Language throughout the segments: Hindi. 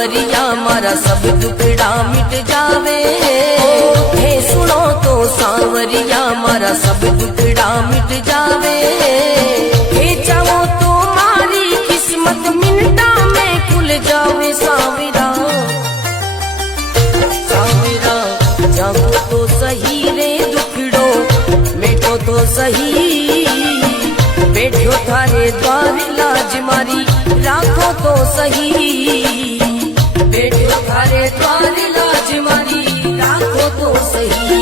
सांवरिया मारा सब दुखड़ा मिट जावे। हे सुनो तो सांवरिया मारा सब दुखड़ा मिट जावे। हे चाहो तो मारी किस्मत मिनटा में खुल जावे। सांवरा सांवरा जागो तो सही रे दुखड़ो मेटो तो सही। बैठो थारे द्वार लाज मारी राखो तो सही। बैठो थारे द्वार लाज मारी राखो तो सही।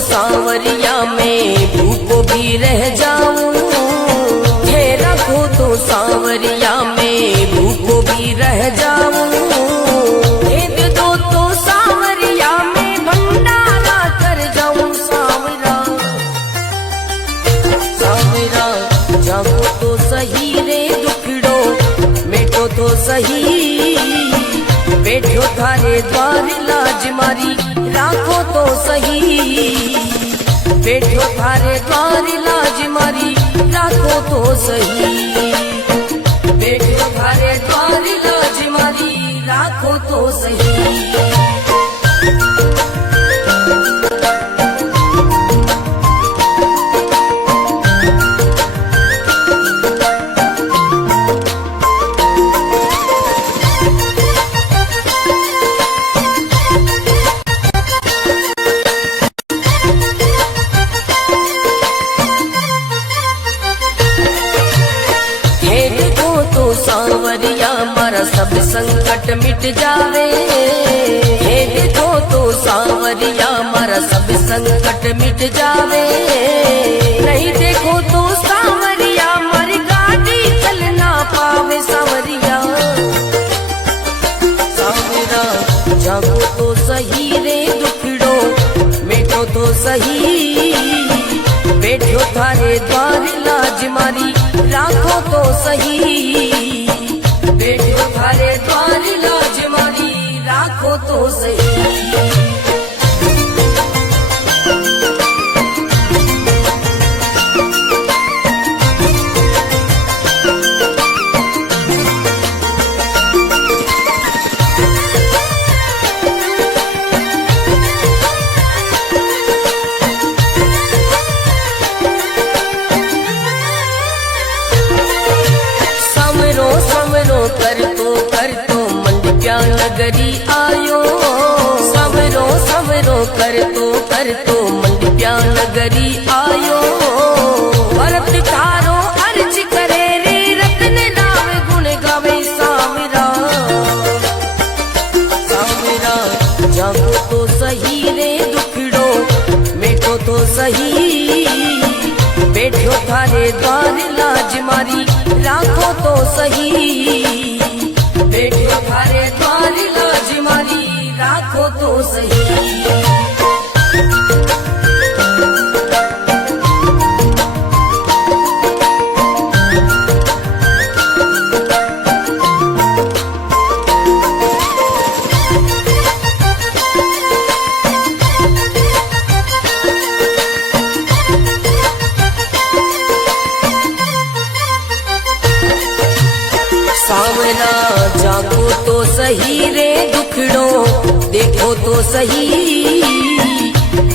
सांवरिया में भूखो भी रह जाऊं। हे रखो तो सांवरिया में भूखो भी रह जाऊं। हे दे दो तो सांवरिया में भंडारा कर जाऊं। सांवरा सांवरा जागो तो सही रे दुखड़ो मेटो तो सही। बैठो थारे द्वार लाज मारी राखो तो सही। बैठो थारे द्वार लाज मारी राखो तो सही। बैठो थारे द्वार लाज मारी राखो तो सही। सांवरिया मारा सब संकट मिट जावे। हे देखो तो सांवरिया मारा सब संकट मिट जावे। नहीं देखो तो सांवरिया मारी गाड़ी चल ना पावे। सांवरिया सांवरा जागो तो सही रे दुखड़ो मेटो तो सही। बैठो थारे द्वार लाज मारी राखो तो सही। बैठो थारे द्वार लाज मारी राखो तो सही। कर तो मंडप्या नगरी आयो। समरो समरो कर तो मंडप्या नगरी आयो। भरत तारो अर्ज करे रे रत्न नाम गुण गावे। सांवरा सांवरा जागो तो सही रे दुखड़ो मेटो तो सही। बैठो थारे द्वार लाज मारी राखो तो सही। बैठो थारे द्वार लाज मारी राखो तो सही। सांवरा जागो तो सही रे दुखड़ो देखो तो सही।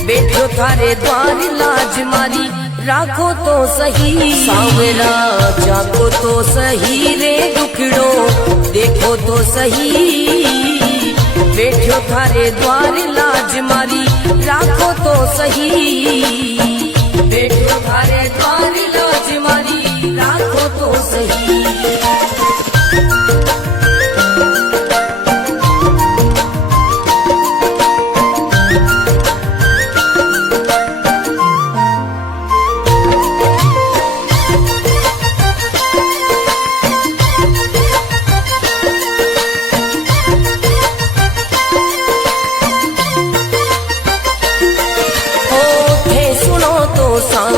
बैठो थारे द्वार लाज मारी राखो तो सही। सांवरा जागो तो सही रे दुखड़ो देखो तो सही। बैठो थारे द्वार लाज मारी राखो तो सही। बैठो थारे द्वार लाज मारी राखो तो सही।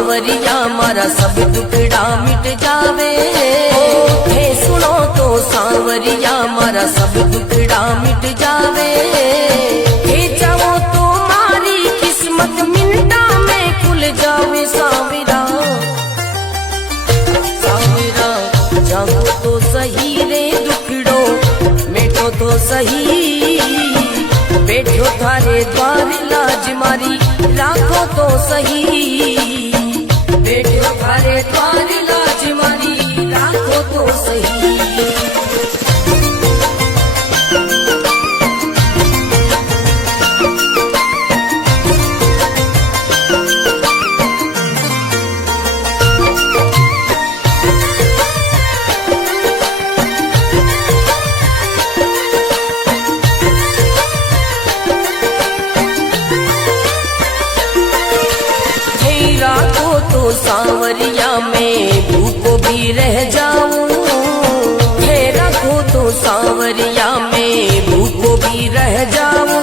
सांवरिया मारा सब दुखड़ा मिट जावे। हे सुनो तो सांवरिया मारा सब दुखड़ा मिट जावे। हे चाहो तो मारी किस्मत मिनटा में खुल जावे। सांवरा सांवरा जागो तो सही रे दुखड़ो मेटो तो सही। बैठो थारे द्वार लाज मारी राखो तो सही। बैठो थारे द्वार लाज मारी राखो तो सही। तो सांवरिया में भूखो भी रह जाऊं। हे रखो तो सांवरिया में भूखो भी रह जाऊं।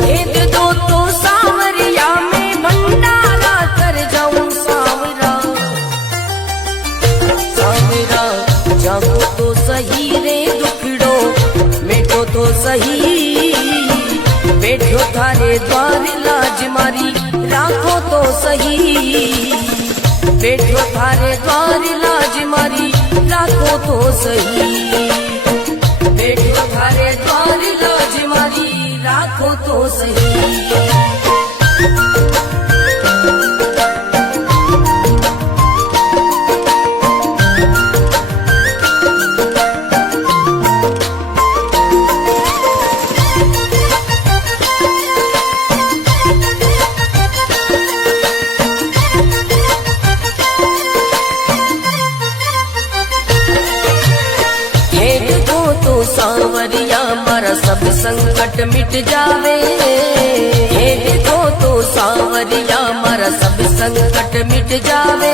हे दे दो तो सांवरिया में भंडारा कर जाऊं। सांवरा सांवरा जागो तो सही रे दुखड़ो मेटो तो सही। बैठो थारे द्वार लाज मारी राखो तो सही। बैठो थारे द्वार लाज मारी राखो तो सही। बैठो थारे द्वार लाज मारी राखो तो सही। सांवरिया मारा सब संकट मिट जावे। हे देखो तो सांवरिया मारा सब संकट मिट जावे।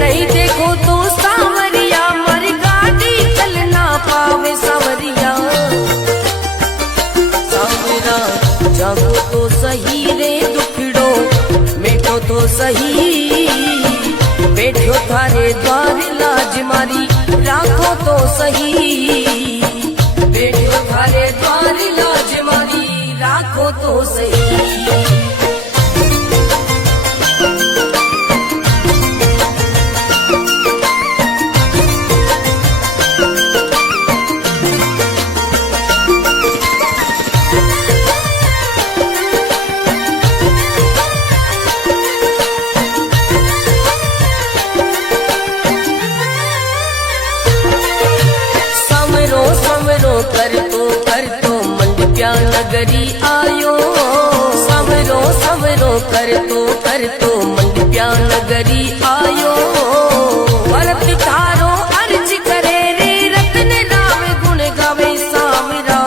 नहीं देखो तो सांवरिया मर गाड़ी चल ना पावे। सांवरिया सांवरा जागो तो सही रे दुखड़ो मेटो तो सही। बैठो थारे द्वार लाज मारी राखो तो सही। बैठो थारे द्वार लाज मारी राखो तो सही। कर तो मंडप्या नगरी आयो। समरो समरो कर तो मंडप्या नगरी आयो। भरत तारो अर्ज करे रे रत्न राम गुण गावे। सांवरा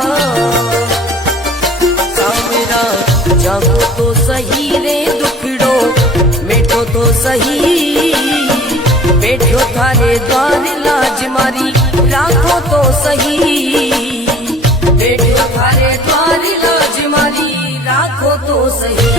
सांवरा जागो तो सही रे दुखड़ो मेटो तो सही। बैठो थारे द्वार लाज मारी राखो तो सही। बैठो थारे द्वार लाज मारी राखो तो सही।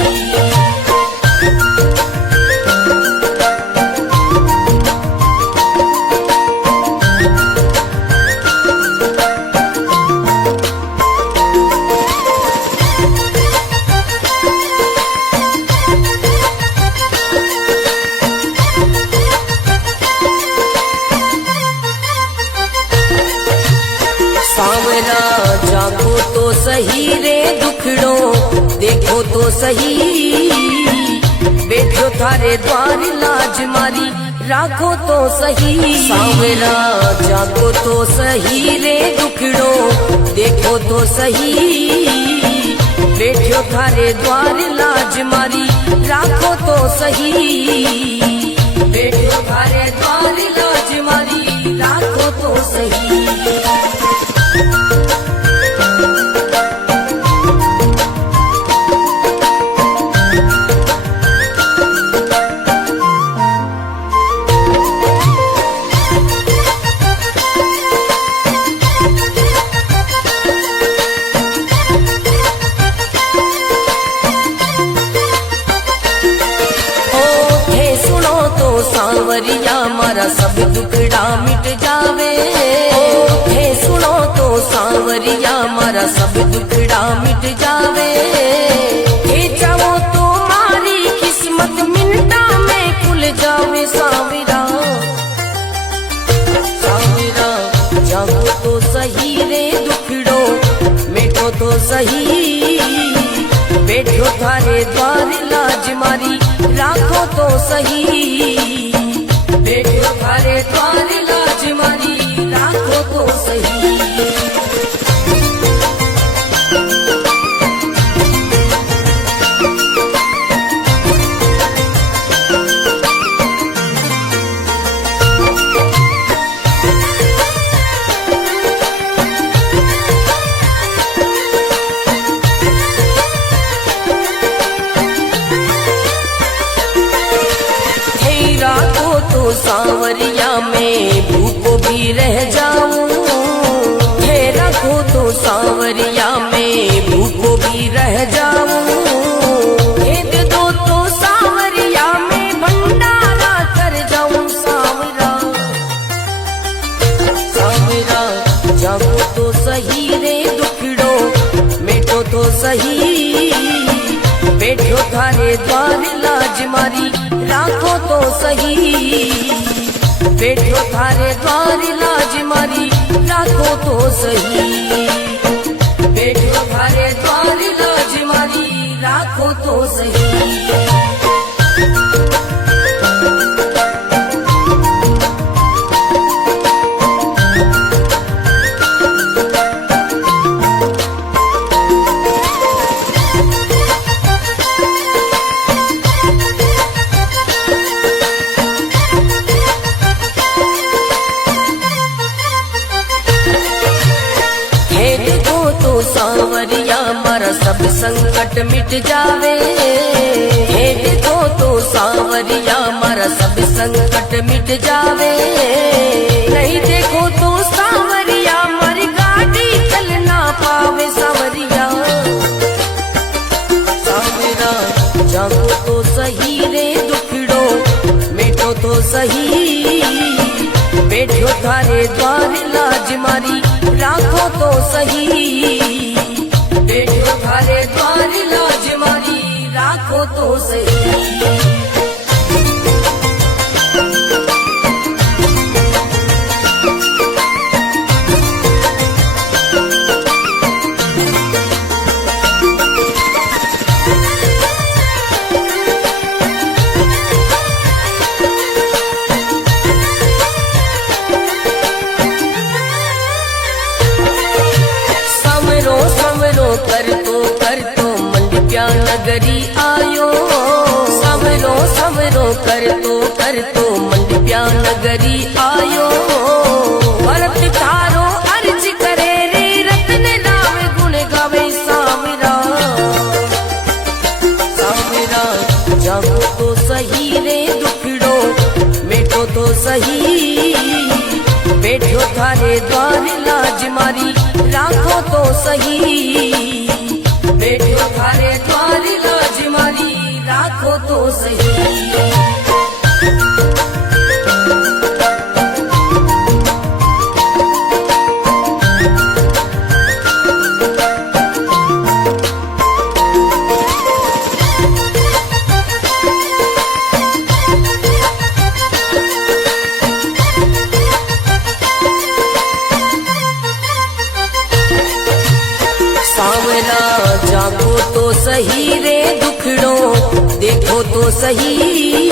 सांवरा जागो तो सही रे दुखड़ो देखो तो सही। बैठो थारे द्वार लाज मारी राखो तो सही। सांवरा जागो तो सही रे दुखड़ो देखो तो सही। बैठो थारे द्वार लाज मारी राखो तो सही। बैठो थारे द्वार लाज मारी राखो तो सही। सब दुखड़ा मिट जावे। हे सुनो तो सांवरिया मारा सब दुखड़ा मिट जावे। हे चाहो तो मारी किस्मत मिनटा में खुल जावे सांवरा। सांवरा जागो तो सही रे दुखड़ो मिटो तो सही। बैठो थारे द्वार लाज मारी राखो तो सही। बैठो थारे द्वार लाज मारी राखो तो सही। सांवरिया में भूखो भी रह जाऊं। हे रखो तो सांवरिया में भूखो भी रह जाऊं। हे दे दो तो सांवरिया में भंडारा कर जाऊं सांवरा। सांवरा जागो तो सही रे दुखड़ो मिटो तो सही। बैठो थारे द्वार लाज मारी राखो तो सही। बैठो थारे द्वार लाज मारी राखो तो सही। बैठो थारे द्वार लाज मारी राखो तो सही। सांवरिया मारा सब संकट मिट जावे। हे देखो तो सांवरिया मारा सब संकट मिट जावे। नहीं देखो तो सांवरिया मारी गाड़ी चल ना पावे सांवरिया। सांवरा जागो तो सही रे दुखड़ो मिटो तो सही। बैठो थारे द्वार लाज मारी राखो तो सही। बैठो थारे द्वार लाज मारी राखो तो सही। कर तो मंडिया नगरी आयो। समरो समरो कर तो मंडिया नगरी आयो। भरत तारो अर्ज करे रे रत्न राम गुण गावे सांवरा। सांवरा जागो तो सही रे दुखड़ो मिटो तो सही। बैठो थारे द्वार लाज मारी राखो तो सही। बैठो थारे द्वार लाज मारी राखो तो सही। सांवरा जागो तो सही रे दुखड़ो देखो तो सही।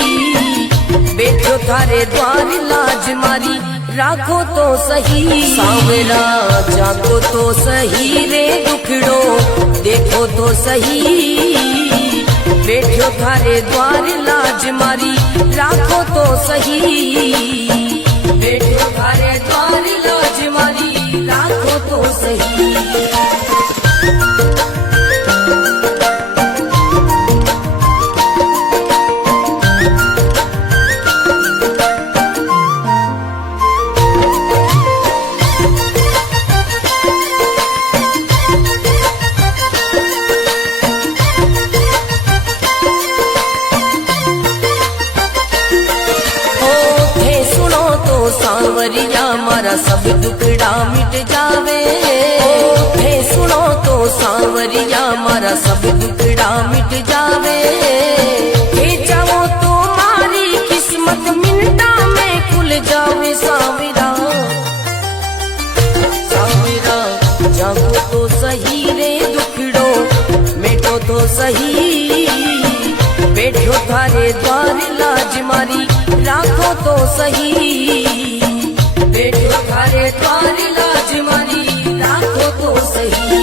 बैठो थारे द्वार लाज मारी राखो तो सही। सांवरा जागो तो सही रे दुखड़ो देखो तो सही। बैठो थारे द्वार लाज मारी राखो तो सही। बैठो थारे द्वार लाज मारी राखो तो सही। मारा सब दुखड़ा मिट जावे। हे सुनो तो सांवरिया मारा सब दुखड़ा मिट जावे। हे चाहो तो मारी किस्मत मिनटा में खुल जावे। सांवरा सांवरा जागो तो सही रे दुखड़ो मेटो तो सही। बैठो थारे द्वार लाज मारी राखो तो सही। बैठो थारे द्वार लाज मारी राखो तो सही।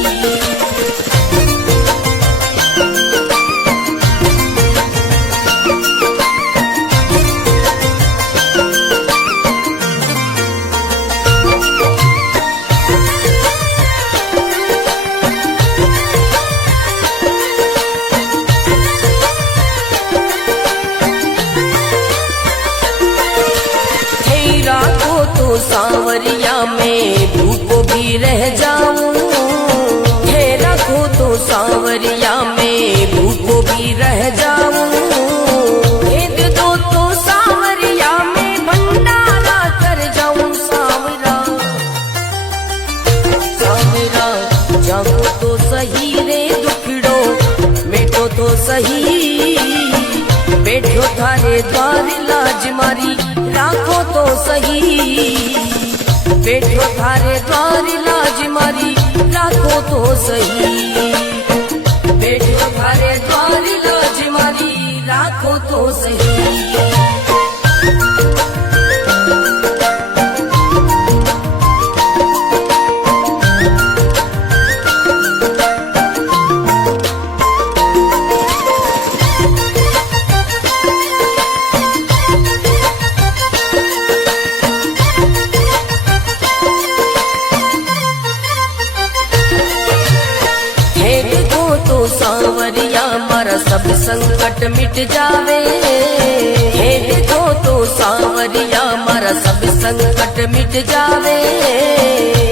सांवरिया में भूखो भी रह जाऊं। हे रखो तो सांवरिया में भूखो भी रह जाऊं। हे दे दो तो सांवरिया में भंडारा कर जाऊं। सांवरा सांवरा जागो तो सही रे दुखड़ो मेटो तो सही। बैठो थारे द्वार लाज मारी राखो तो सही। बैठो थारे द्वार लाज मारी राखो तो सही। बैठो थारे द्वार लाज मारी राखो तो सही। सांवरिया मारा सब संकट मिट जावे। हे देखो तो सांवरिया मारा सब संकट मिट जावे।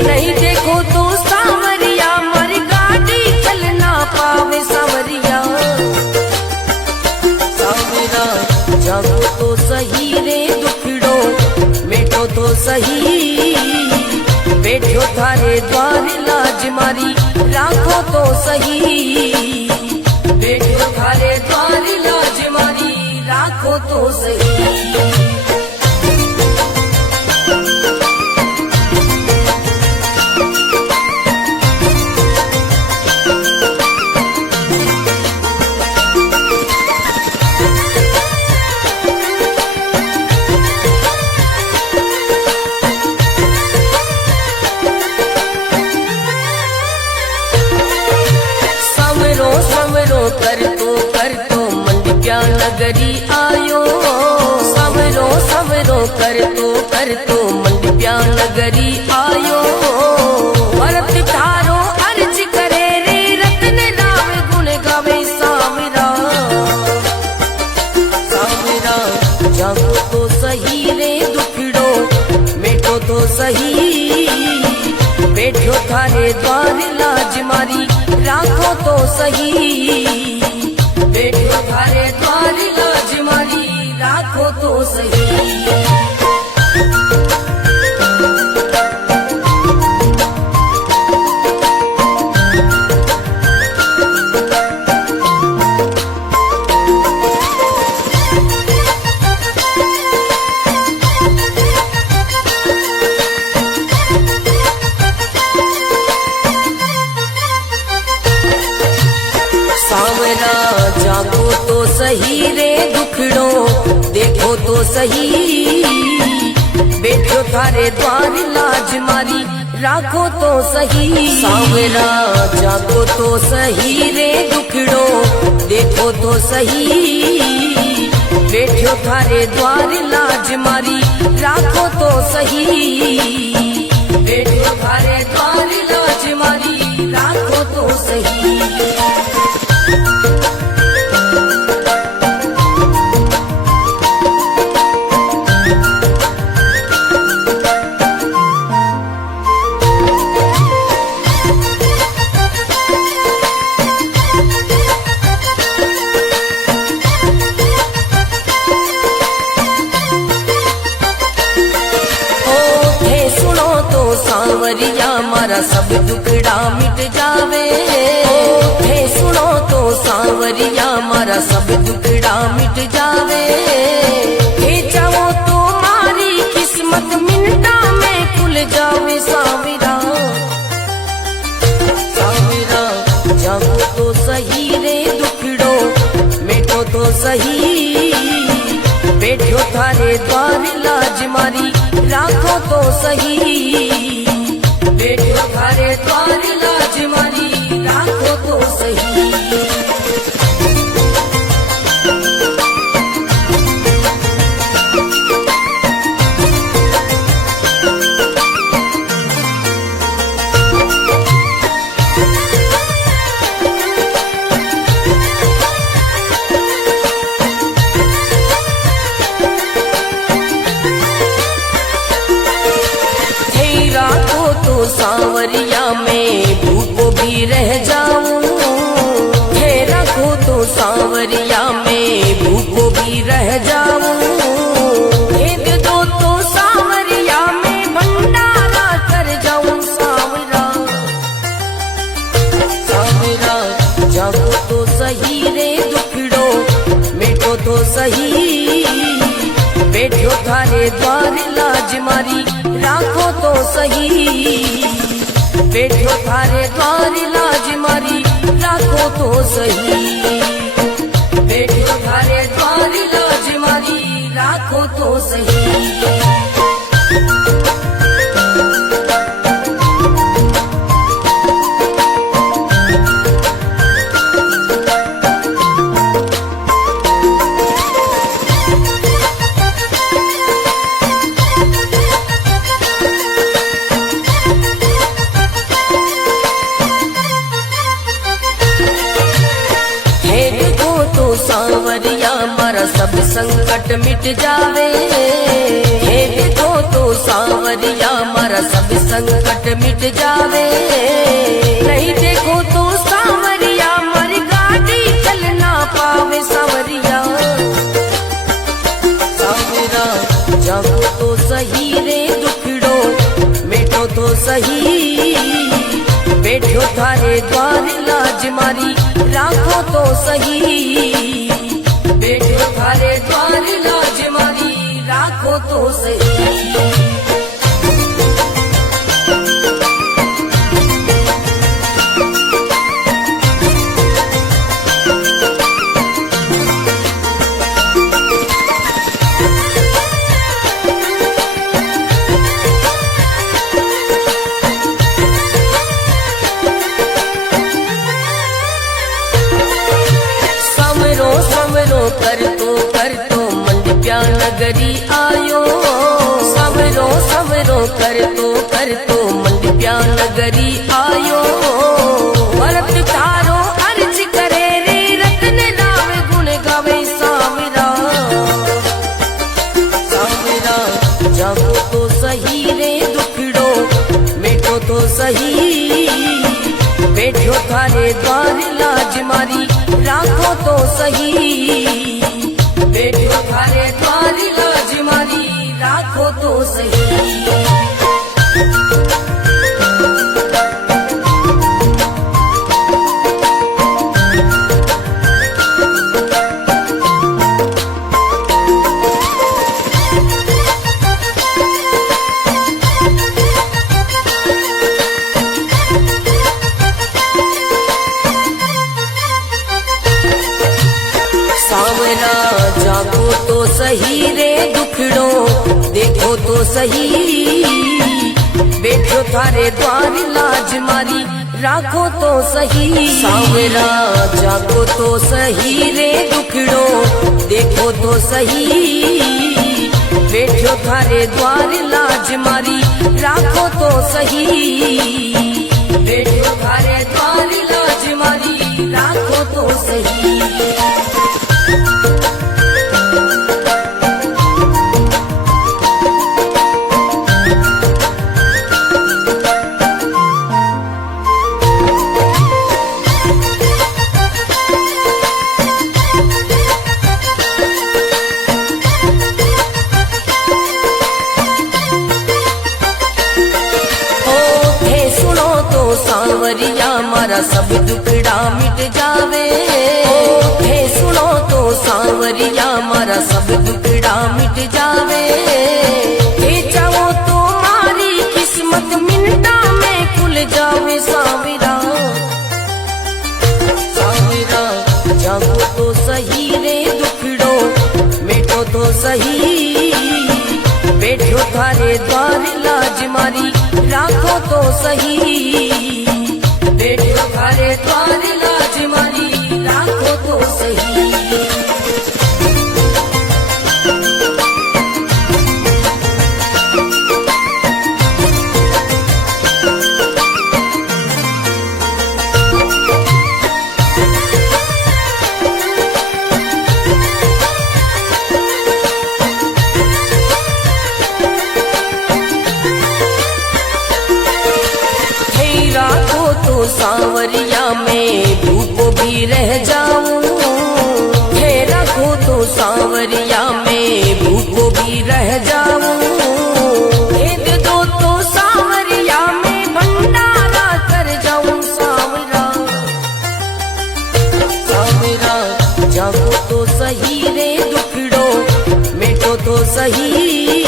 नहीं देखो तो सांवरिया मारी गाड़ी चल ना पावे। सांवरिया सांवरा जागो तो सही रे दुखड़ो मेटो तो सही। बैठो थारे द्वार लाज मारी राखो तो सही। बैठो थारे द्वार लाज मारी राखो तो सही। कर तो मंडप्या नगरी आयो। सवरो सवरो कर तो मंडप्या नगरी आयो। भरत थारो अर्ज करे रे रत्न राम गुण गावे। सांवरा सांवरा जागो तो सही रे दुखड़ो मेटो तो सही। बैठो थारे द्वार लाज मारी राखो तो सही। बैठो थारे द्वार लाज मारी राखो तो सही। सांवरा जागो तो सही रे दुखड़ो देखो तो सही। बैठो थारे द्वार लाज मारी राखो तो सही। सांवरा जागो तो सही रे दुखड़ो देखो तो सही। बैठो थारे द्वार लाज मारी राखो तो सही। बैठो थारे द्वार लाज मारी राखो तो सही। हमारा सब दुखड़ा मिट जावे। हे सुनो तो सांवरिया हमारा सब दुखड़ा मिट जावे। हे चाहो तो मारी किस्मत मिनटा में खुल जावे। साविरा साविरा जागो तो सही रे दुखड़ो मिटो तो सही। बैठो थारे द्वार लाज मारी राखो तो सही। बैठो थारे द्वार लाज मारी राखो तो सही। सांवरिया में भूखो भी रह जाऊं। हे रखो तो सांवरिया में भूखो भी रह जाऊं। हे दे दो तो सांवरिया में भंडारा कर जाऊं। सांवरा सांवरा जागो तो सही रे दुखड़ो मिटो तो सही। बैठो थारे द्वार लाज मारी राखो तो सही। बैठो थारे द्वार लाज मारी राखो तो सही। बैठो थारे द्वार लाज मारी राखो तो सही। सांवरिया हमारा सब संकट मिट जावे। हे देखो तो सांवरिया हमारा सब संकट मिट जावे। नहीं देखो तो सांवरिया मर गाड़ी चल ना पावे। सांवरिया सांवरा जागो तो सही रे दुखड़ो मिटो तो सही। बैठो थारे द्वार लाज मारी राखो तो सही। बैठो थारे द्वार लाज मारी राखो तो सही। कर तो मंडप्या नगरी आयो। सवरो सवरो कर तो मंडप्या नगरी आयो। भरत तारो अर्ज करे रे रत्न राव गुण गावे। सांवरा सांवरा जागो तो सही रे दुखड़ो मिटो तो सही। बैठो थारे द्वार लाज मारी राखो तो सही। बैठो थारे द्वार लाज मारी राखो तो सही। सांवरा जागो तो सही रे दुखड़ो देखो तो सही। बैठो थारे द्वार लाज मारी राखो तो सही। सांवरा जागो तो सही रे दुखड़ो देखो तो सही। बैठो थारे द्वार लाज मारी राखो तो सही। बैठो थारे द्वार लाज मारी राखो तो सही। मारा सब दुखड़ा मिट जावे। हे सुनो तो सांवरिया मारा सब दुखड़ा मिट जावे। हे चाहो तो मारी किस्मत मिनटा में खुल जावे। सांवरा सांवरा जागो तो सही रे दुखड़ो मिटो तो सही। बैठो थारे द्वार लाज मारी राखो तो सही। बैठो थारे द्वार लाज मारी राखो तो सही। सांवरिया में भूखो भी रह जाऊं। हे रखो तो सांवरिया में भूखो भी रह जाऊं। हे दे दो तो सांवरिया में भंडारा कर जाऊं। सांवरा सांवरा जागो तो सही रे दुखड़ो मिटो तो सही।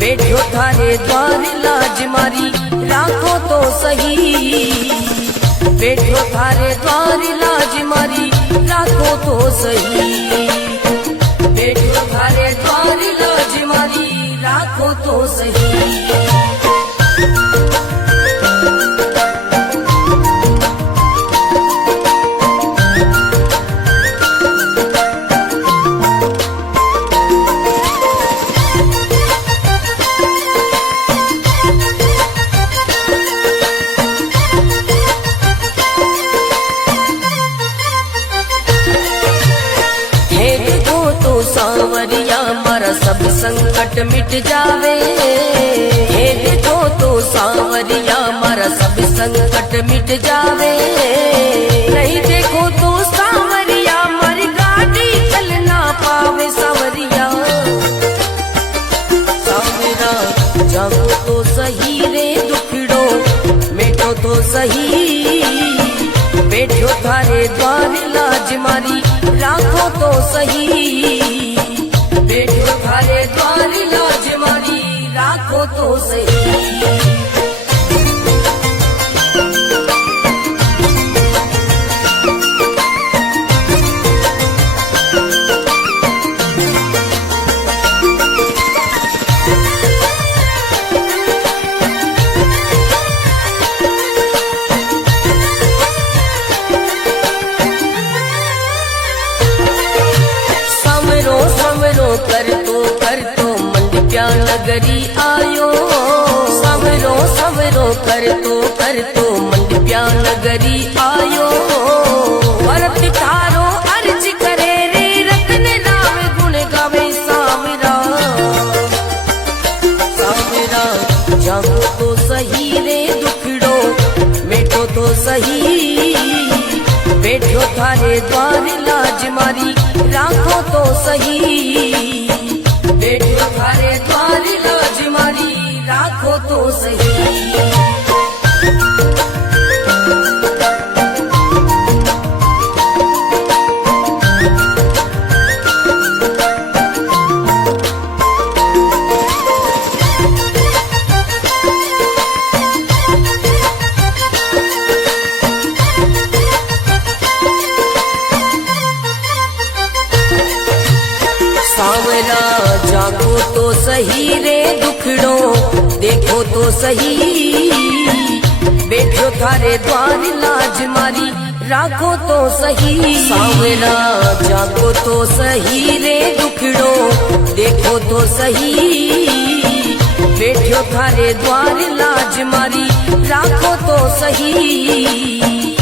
बैठो थारे द्वार लाज मारी राखो तो सही। बैठो थारे द्वार लाज मारी राखो तो सही। बैठो थारे द्वार लाज मारी राखो तो सही। सांवरिया मारा सब संकट मिट जावे। हे देखो तो सांवरिया मारा सब संकट मिट जावे। नहीं देखो तो सांवरिया मारी गाड़ी चल ना पावे। सांवरिया सांवरा जागो तो सही रे दुखड़ो मिटो तो सही। बैठो थारे द्वार लाज मारी राखो तो सही। बैठो थारे द्वार लाज मारी राखो तो सही। कर तो मंडप्या नगरी आयो। सवरो सवरो कर तो मंडप्या नगरी आयो। भरत थारो अर्ज करे रे रत्न राम गुण गावे। सांवरा सांवरा जागो तो सही रे दुखड़ो मिटो तो सही। बैठो थारे द्वार लाज मारी राखो तो सही। बैठो थारे द्वार लाज मारी राखो तो सही। सांवरा जागो तो सही रे दुखड़ो देखो तो सही। बैठो थारे द्वार लाज मारी राखो तो सही। सांवरा जागो तो सही रे दुखड़ो देखो तो सही। बैठो थारे द्वार लाज मारी राखो तो सही।